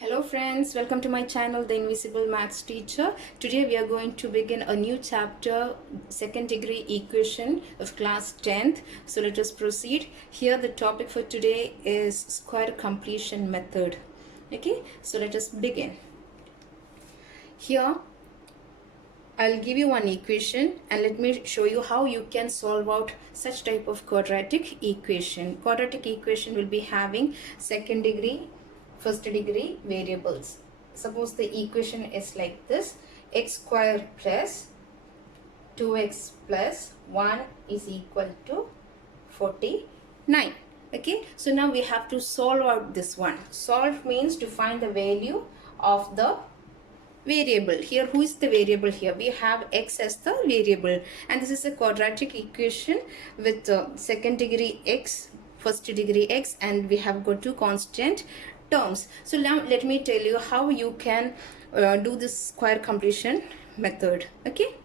Hello friends, welcome to my channel The Invisible Maths Teacher. Today we are going to begin a new chapter, second degree equation of class 10th. So let us proceed. Here the topic for today is square completion method. Okay, so let us begin. Here I'll give you one equation and let me show you how you can solve out such type of quadratic equation. Quadratic equation will be having second degree, first degree variables. Suppose the equation is like this: x square plus 2x plus 1 is equal to 49. Okay, so now we have to solve out this one. Solve means to find the value of the variable. Here, who is the variable? Here we have x as the variable, and this is a quadratic equation with second degree x, first degree x, and we have got two constant terms. So now let me tell you how you can do this square completion method. Okay,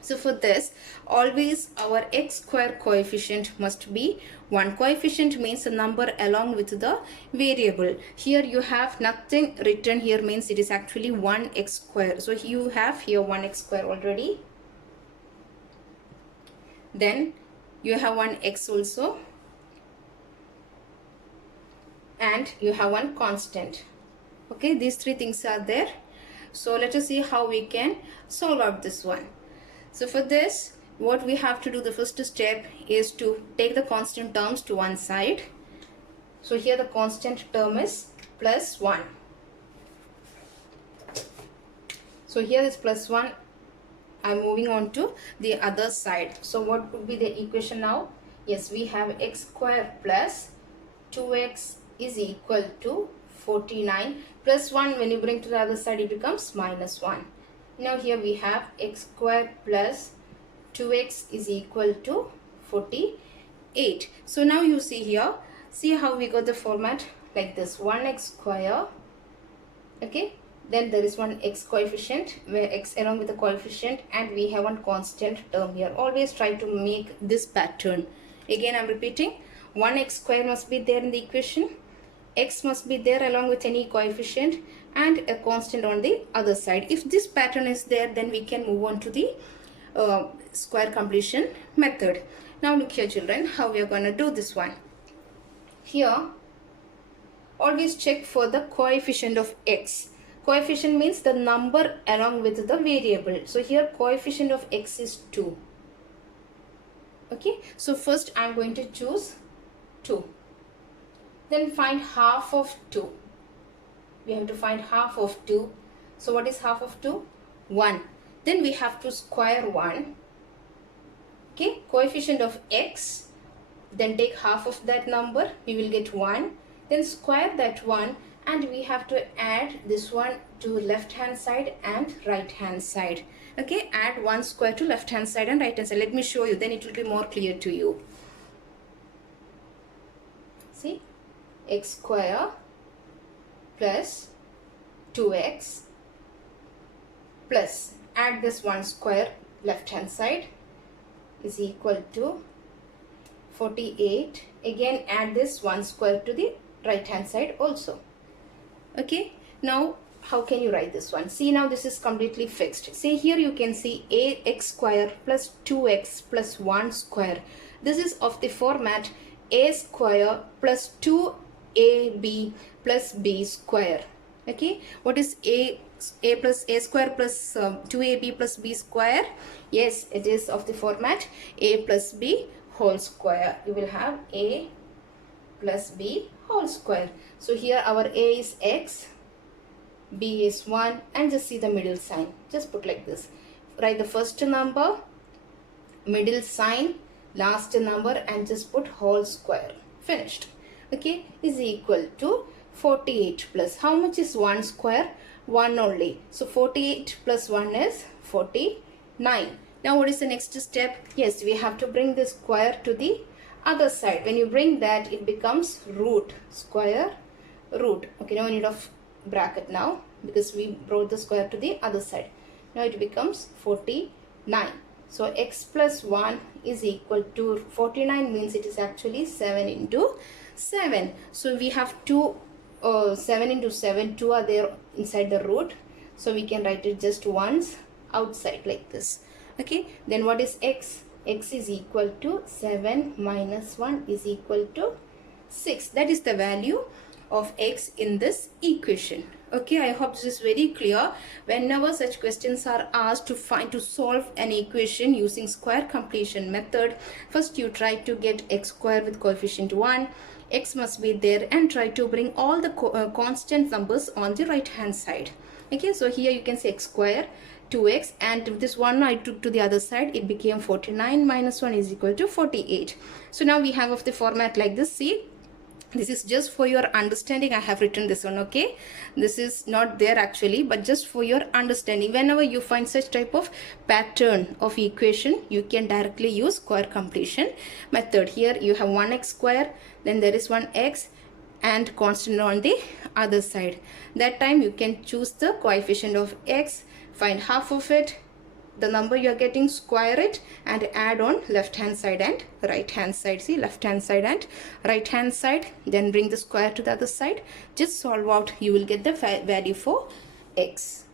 so for this, always our x square coefficient must be 1. Coefficient means a number along with the variable. Here you have nothing written here, means it is actually 1x square. So you have here 1x square already. Then you have 1x also. And you have one constant. Okay, these three things are there. So let us see how we can solve out this one. So for this, what we have to do, the first step is to take the constant terms to one side. So here the constant term is plus 1. So here is plus 1. I'm moving on to the other side. So what would be the equation now? Yes, we have x square plus 2x is equal to 49 plus 1. When you bring to the other side, it becomes minus 1. Now here we have x square plus 2x is equal to 48. So now you see here, see how we got the format like this: 1x square. Okay, then there is one x coefficient where x along with the coefficient, and we have one constant term here. Always try to make this pattern. Again I'm repeating, 1x square must be there in the equation, x must be there along with any coefficient, and a constant on the other side. If this pattern is there, then we can move on to the square completion method. Now look here children, how we are going to do this one. Here always check for the coefficient of x. Coefficient means the number along with the variable. So here coefficient of x is 2. Okay, so first I am going to choose 2. Then find half of 2. We have to find half of 2. So what is half of 2? 1. Then we have to square 1. Okay, coefficient of x. Then take half of that number. We will get 1. Then square that 1. And we have to add this one to left hand side and right hand side. Okay, add 1 square to left hand side and right hand side. Let me show you, then it will be more clear to you. See, x square plus 2x plus add this 1 square left hand side is equal to 48. Again add this 1 square to the right hand side also. Okay, now how can you write this one? See, now this is completely fixed. See, here you can see ax square plus 2x plus 1 square. This is of the format a square plus 2ab plus b square. Okay, what is a plus a square plus 2ab plus b square? Yes, it is of the format a plus b whole square. You will have a plus b whole square. So here our a is x, b is 1, and just see the middle sign. Just put like this. Write the first number, middle sign, last number, and just put whole square. Finished. Okay, is equal to 48 plus how much is 1 square? 1 only. So 48 plus 1 is 49. Now what is the next step? Yes, we have to bring the square to the other side. When you bring that, it becomes root. Square root. Okay, no need of bracket now because we brought the square to the other side. Now it becomes 49. So x plus 1 is equal to 49, means it is actually 7 into 7. So we have two 7 into 7, 2 are there inside the root, so we can write it just once outside like this. Okay, then what is x? X is equal to 7 minus 1 is equal to 6. That is the value of x in this equation. Okay, I hope this is very clear. Whenever such questions are asked to solve an equation using square completion method, first you try to get x square with coefficient 1, x must be there, and try to bring all the constant numbers on the right hand side. Okay, so here you can say x square, 2x, and this one I took to the other side, it became 49 minus 1 is equal to 48. So now we have of the format like this. See, this is just for your understanding. I have written this one. Okay, this is not there actually, but just for your understanding. Whenever you find such type of pattern of equation, you can directly use square completion method. Here you have 1x square, then there is 1x and constant on the other side. That time you can choose the coefficient of x, find half of it, the number you are getting, square it, and add on left hand side and right hand side. See, left hand side and right hand side, then bring the square to the other side, just solve out, you will get the value for x.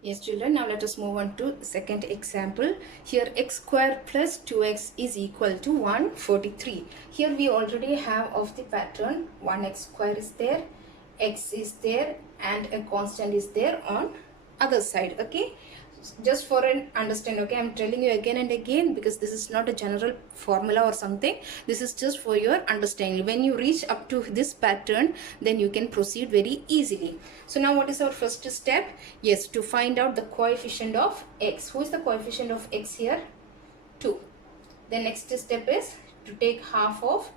Yes children, now let us move on to second example. Here x square plus 2x is equal to 143. Here we already have of the pattern, 1x square is there, x is there, and a constant is there on other side. Okay, just for an understanding. Okay, I'm telling you again and again because this is not a general formula or something. This is just for your understanding. When you reach up to this pattern, then you can proceed very easily. So now what is our first step? Yes, to find out the coefficient of x. Who is the coefficient of x here? 2. The next step is to take half of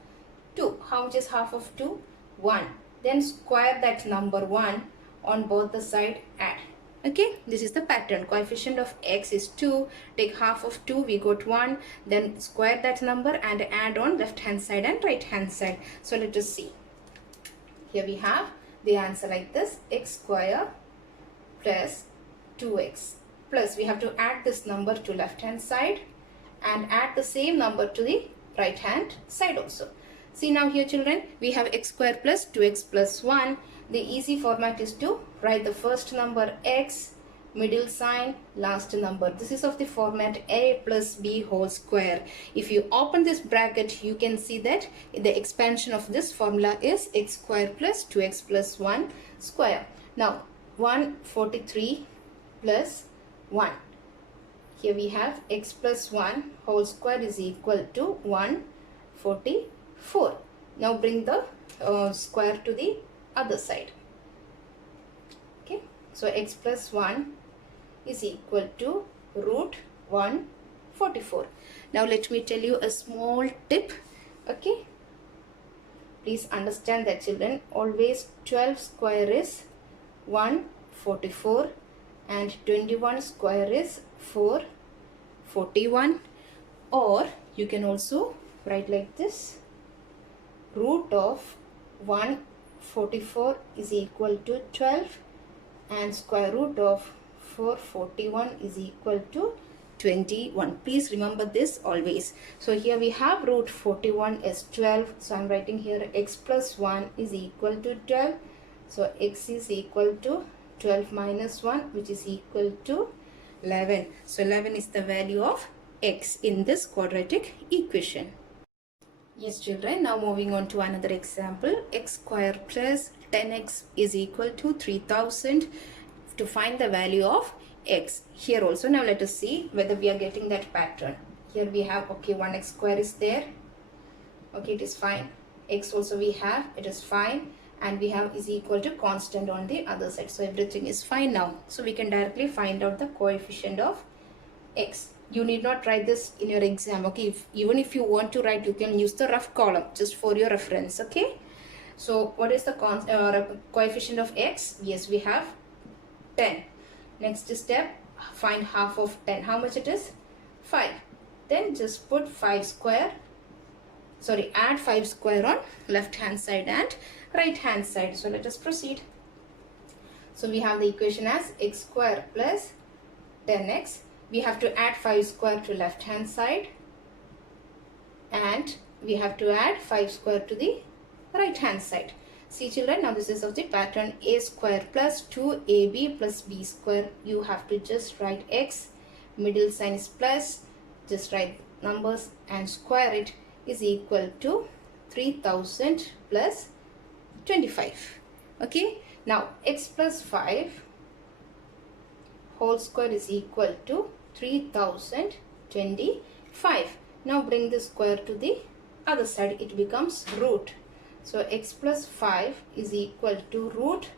2. How much is half of 2? 1. Then square that number 1 on both the side, add. Okay, this is the pattern. Coefficient of x is 2, take half of 2, we got 1, then square that number and add on left hand side and right hand side. So let us see. Here we have the answer like this, x square plus 2x, plus we have to add this number to left hand side and add the same number to the right hand side also. See now here children, we have x square plus 2x plus 1. The easy format is to write the first number x, middle sign, last number. This is of the format a plus b whole square. If you open this bracket, you can see that the expansion of this formula is x square plus 2x plus 1 square. Now 143 plus 1. Here we have x plus 1 whole square is equal to 144. Now bring the square to the other side. Okay, so x plus 1 is equal to root 144. Now let me tell you a small tip. Okay, please understand that children, always 12 square is 144 and 21 square is 441, or you can also write like this, root of 144 is equal to 12 and square root of 441 is equal to 21. Please remember this always. So here we have root 41 is 12. So I'm writing here x plus 1 is equal to 12. So x is equal to 12 minus 1, which is equal to 11. So 11 is the value of x in this quadratic equation. Yes children, now moving on to another example. X square plus 10x is equal to 3000. To find the value of x. Here also, now let us see whether we are getting that pattern. Here we have, okay, 1x square is there. Okay, it is fine. X also we have, it is fine. And we have is equal to constant on the other side. So everything is fine now. So we can directly find out the coefficient of x. You need not write this in your exam. Okay, even if you want to write, you can use the rough column just for your reference. Okay, so what is the coefficient of x? Yes, we have 10. Next step, find half of 10. How much it is? 5. Then just put 5 square, sorry, add 5 square on left hand side and right hand side. So let us proceed. So we have the equation as x square plus 10x. We have to add 5 square to left hand side and we have to add 5 square to the right hand side. See children, now this is of the pattern a square plus 2ab plus b square. You have to just write x, middle sign is plus, just write numbers and square it, is equal to 3000 plus 25. Okay, now x plus 5 whole square is equal to 3025. Now bring the square to the other side, it becomes root. So x plus 5 is equal to root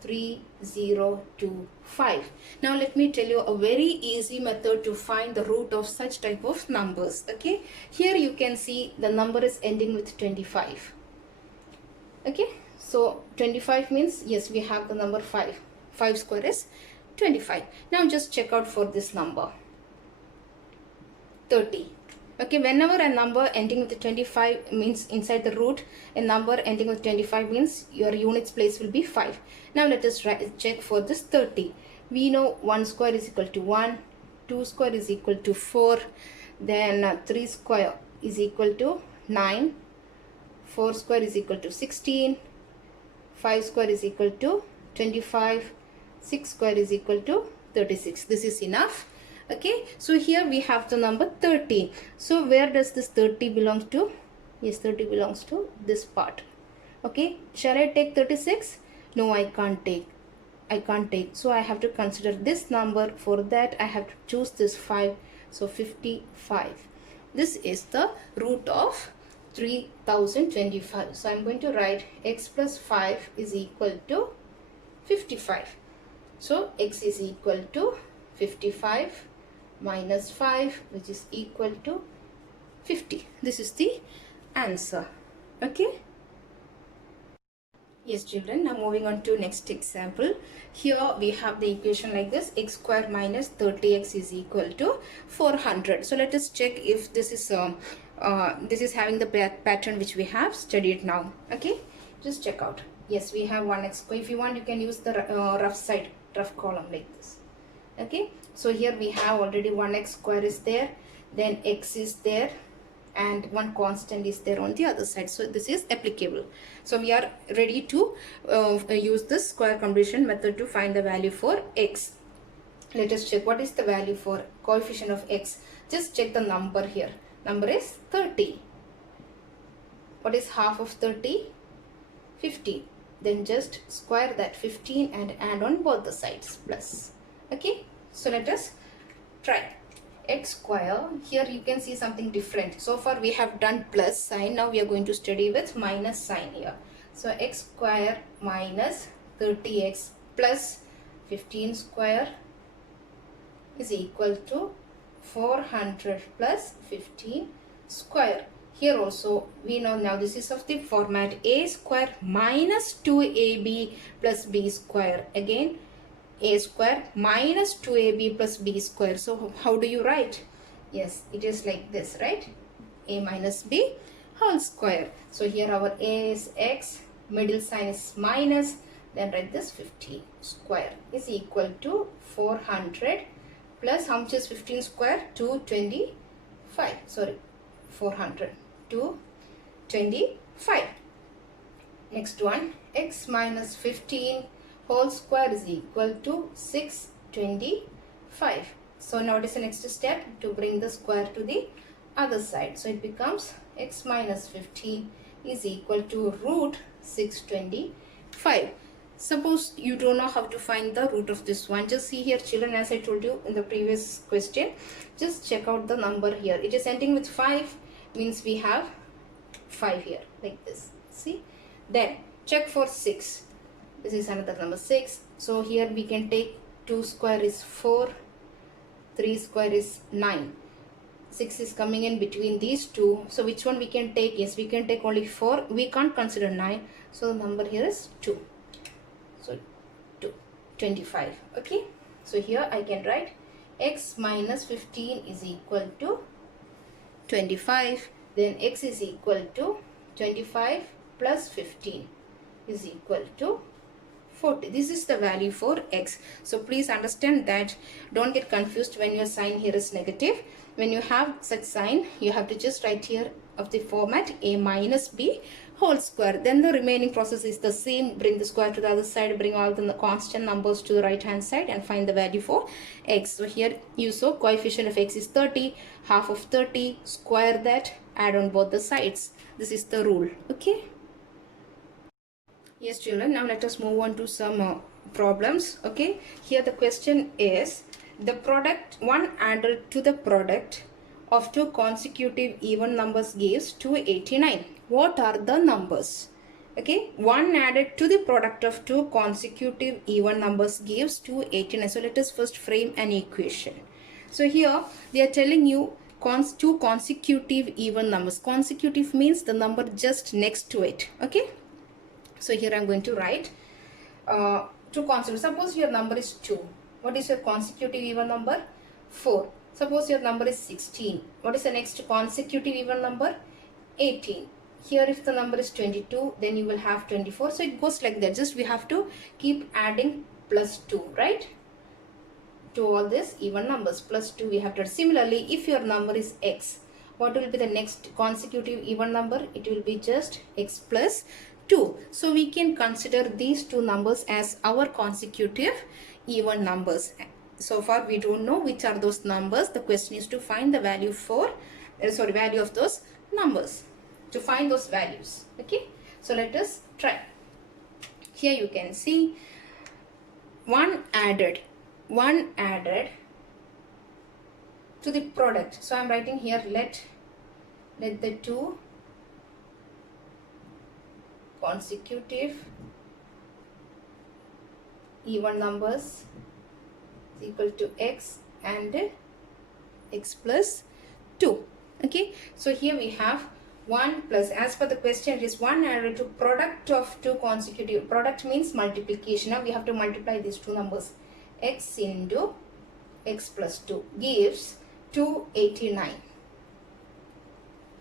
3025. Now let me tell you a very easy method to find the root of such type of numbers. Okay, here you can see the number is ending with 25. Okay, so 25 means, yes, we have the number 5. 5 square is 25. Now just check out for this number 30. Okay, whenever a number ending with 25 means inside the root, a number ending with 25 means your units place will be 5. Now let us check for this 30. We know 1 square is equal to 1, 2 square is equal to 4, then 3 square is equal to 9, 4 square is equal to 16, 5 square is equal to 25, 6 square is equal to 36. This is enough. Okay, so here we have the number 30. So where does this 30 belong to? Yes, 30 belongs to this part. Okay, shall I take 36? No, I can't take. So I have to consider this number. For that I have to choose this 5. So 55. This is the root of 3025. So I'm going to write x plus 5 is equal to 55. So x is equal to 55 minus 5, which is equal to 50. This is the answer. Okay. Yes children, now moving on to next example. Here we have the equation like this: x square minus 30x is equal to 400. So let us check if this is having the pattern which we have studied now. Okay, just check out. Yes, we have 1x square. If you want, you can use the rough column like this. Okay, so here we have already 1x square is there, then x is there, and one constant is there on the other side. So this is applicable. So we are ready to use this square completion method to find the value for x. Let us check what is the value for coefficient of x. Just check the number here. Number is 30. What is half of 30? 50. Then just square that 15 and add on both the sides plus. Okay, so let us try. X square, here you can see something different. So far we have done plus sign. Now we are going to study with minus sign here. So x square minus 30x plus 15 square is equal to 400 plus 15 square. Here also we know now this is of the format a square minus 2ab plus b square. Again a square minus 2ab plus b square. So how do you write? Yes, it is like this, right? A minus b whole square. So here our a is x, middle sign is minus, then write this 50 square is equal to 400 plus how much is 15 square? 225. Sorry, 400 225. Next one, x minus 15 whole square is equal to 625. So now what is the next step? To bring the square to the other side. So it becomes x minus 15 is equal to root 625. Suppose you don't know how to find the root of this one. Just see here children, as I told you in the previous question, just check out the number here. It is ending with 5, means we have 5 here like this. See, then check for 6. This is another number 6. So here we can take 2 square is 4, 3 square is 9. 6 is coming in between these two. So which one we can take? Yes, we can take only 4. We can't consider 9. So the number here is 2. So 2, 25. Okay. So here I can write x minus 15 is equal to 25. Then x is equal to 25 plus 15 is equal to 40. This is the value for x. So please understand that. Don't get confused when your sign here is negative. When you have such sign, you have to just write here of the format a minus b whole square. Then the remaining process is the same. Bring the square to the other side, bring all the constant numbers to the right hand side and find the value for x. So here you saw coefficient of x is 30, half of 30, square that, add on both the sides. This is the rule. Okay. Yes children, now let us move on to some problems. Okay, here the question is the product, one added to the product of two consecutive even numbers gives 289. What are the numbers? Okay, one added to the product of two consecutive even numbers gives 289. So let us first frame an equation. So here they are telling you two consecutive even numbers. Consecutive means the number just next to it. Okay, so here I am going to write two consecutive. Suppose your number is 2. What is your consecutive even number? 4. Suppose your number is 16. What is the next consecutive even number? 18. Here if the number is 22, then you will have 24. So it goes like that. Just we have to keep adding plus 2, right? To all these even numbers. Plus 2 we have to add. Similarly, if your number is x, what will be the next consecutive even number? It will be just x plus 2. So we can consider these two numbers as our consecutive even numbers. So far we don't know which are those numbers. The question is to find the value for value of those numbers, to find those values. Okay, so let us try. Here you can see one added to the product. So I am writing here let the two consecutive even numbers is equal to x and x plus 2. Okay, so here we have 1 plus, as per the question it is 1 added to product of two consecutive. Product means multiplication. Now we have to multiply these two numbers. X into x plus 2 gives 289.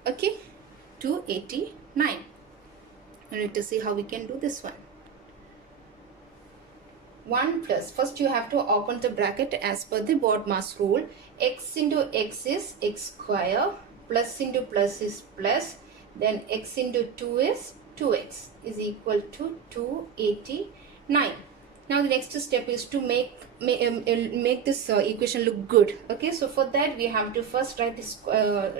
Okay, 289. We need to see how we can do this one. 1 plus, first you have to open the bracket as per the BODMAS rule. X into x is x square, plus into plus is plus, then x into 2 is 2x is equal to 289. Now the next step is to make this equation look good. Okay, so for that we have to first write this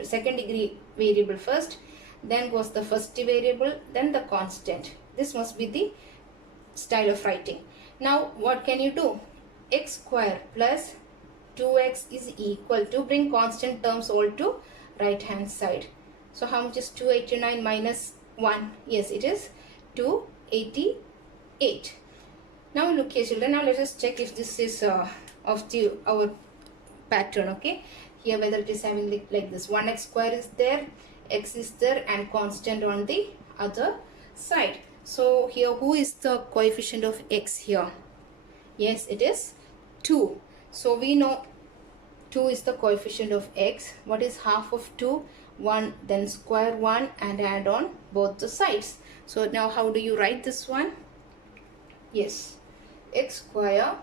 second degree variable first, then goes the first variable, then the constant. This must be the style of writing. Now what can you do? X square plus 2x is equal to, bring constant terms all to right hand side. So how much is 289 minus 1? Yes, it is 288. Now look here children, now let us check if this is of our pattern. Okay, here whether it is having like this, 1x square is there, x is there and constant on the other side. So here who is the coefficient of x here? Yes, it is 2. So we know 2 is the coefficient of x. What is half of 2? 1, then square 1 and add on both the sides. So now how do you write this one? Yes, x square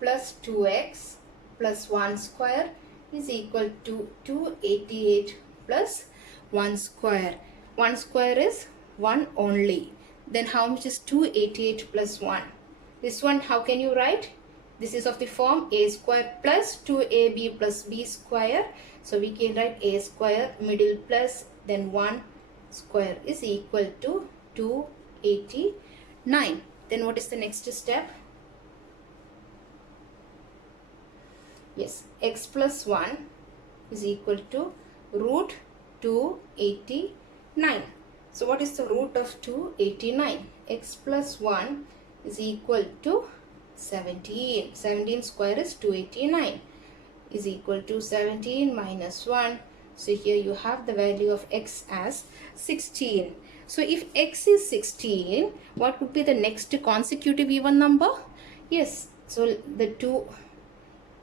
plus 2x plus 1 square is equal to 288 plus 1 square. 1 square is 1 only. Then how much is 288 plus 1? This one how can you write? This is of the form a square plus 2ab plus b square. So we can write a square middle plus then 1 square is equal to 289. Then what is the next step? Yes, x plus 1 is equal to root 289. So what is the root of 289? X plus 1 is equal to 17. 17 square is 289 is equal to 17 minus 1. So here you have the value of x as 16. So if x is 16, what would be the next consecutive even number? Yes, so the two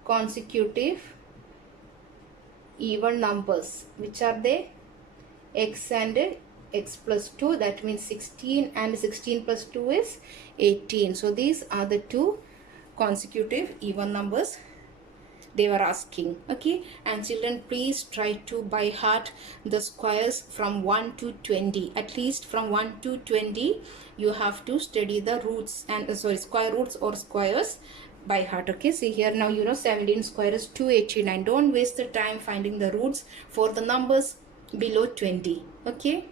consecutive even numbers, which are they? X and x plus 2, that means 16 and 16 plus 2 is 18. So these are the two consecutive even numbers they were asking. Okay, and children, please try to by heart the squares from 1 to 20. At least from 1 to 20 you have to study the roots and square roots or squares by heart. Okay, see here, now you know 17 square is 289. Don't waste the time finding the roots for the numbers below 20. Okay,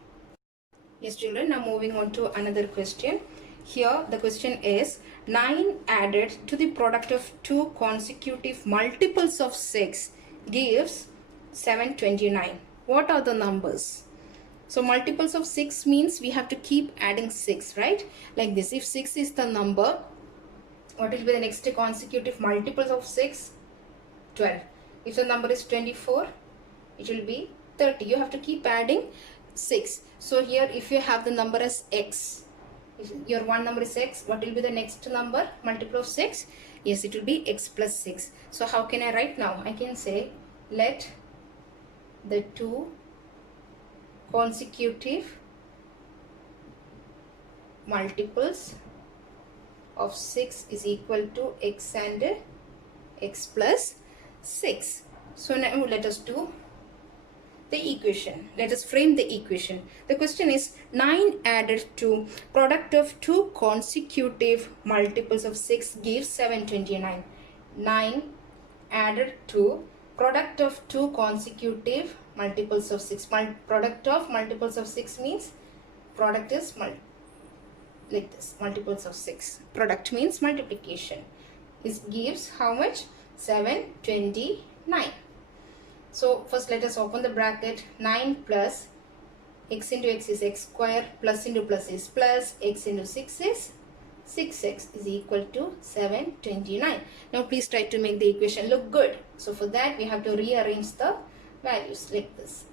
yes children, now moving on to another question. Here the question is 9 added to the product of two consecutive multiples of 6 gives 729. What are the numbers? So multiples of 6 means we have to keep adding 6, right? Like this, if 6 is the number, what will be the next consecutive multiples of 6? 12. If the number is 24, it will be 30. You have to keep adding 6. So here if you have the number as x, if your one number is x, what will be the next number multiple of 6? Yes, it will be x plus 6. So how can I write now? I can say let the two consecutive multiples of 6 is equal to x and x plus 6. So now let us do the equation. Let us frame the equation. The question is 9 added to product of two consecutive multiples of 6 gives 729. 9 added to product of two consecutive multiples of 6. Product of multiples of 6 means product is like this, multiples of 6. Product means multiplication. This gives how much? 729. So first let us open the bracket. 9 plus x into x is x square, plus into plus is plus, x into 6 is 6x is equal to 729. Now please try to make the equation look good. So for that we have to rearrange the values like this.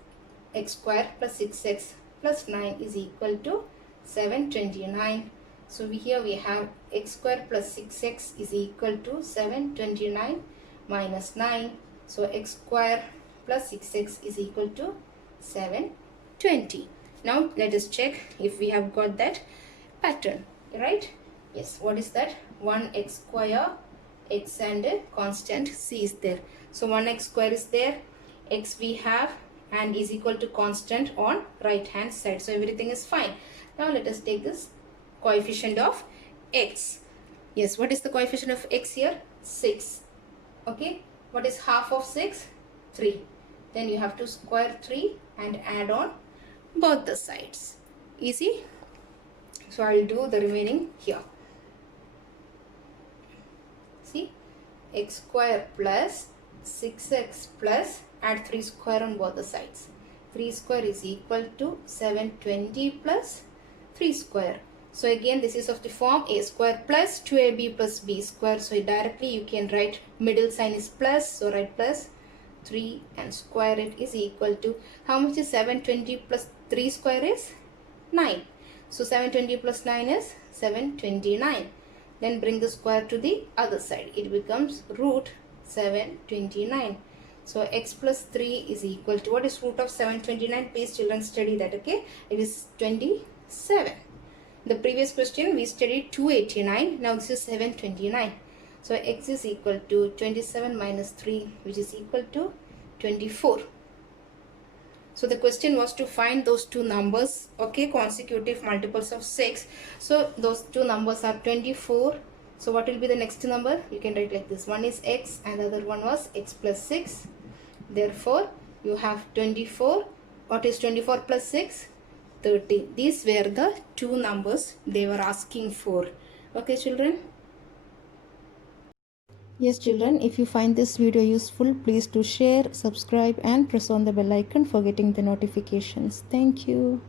X square plus 6x plus 9 is equal to 729. So here we have x square plus 6x is equal to 729 minus 9. So x square plus 6x is equal to 720. Now let us check if we have got that pattern, right? Yes, what is that? 1x square, x and a constant c is there. So 1x square is there, x we have, and is equal to constant on right hand side. So everything is fine. Now let us take this coefficient of x. Yes, what is the coefficient of x here? 6. Okay, what is half of 6? 3. Then you have to square 3 and add on both the sides. Easy. So I will do the remaining here. See, x square plus 6x plus add 3 square on both the sides. 3 square is equal to 720 plus 3 square. So again this is of the form a square plus 2ab plus b square. So directly you can write middle sign is plus. So write plus 3 and square it is equal to how much is 720 plus 3 square is 9. So 720 plus 9 is 729. Then bring the square to the other side. It becomes root 729. So x plus 3 is equal to, what is root of 729? Please children study that. Okay, it is 27. The previous question we studied 289. Now this is 729. So x is equal to 27 minus 3, which is equal to 24. So the question was to find those two numbers, okay, consecutive multiples of 6. So those two numbers are 24. So what will be the next number? You can write like this. One is x and the other one was x plus 6. Therefore, you have 24. What is 24 plus 6? 30. These were the two numbers they were asking for. Okay, children? Yes, children, if you find this video useful, please do share, subscribe and press on the bell icon for getting the notifications. Thank you.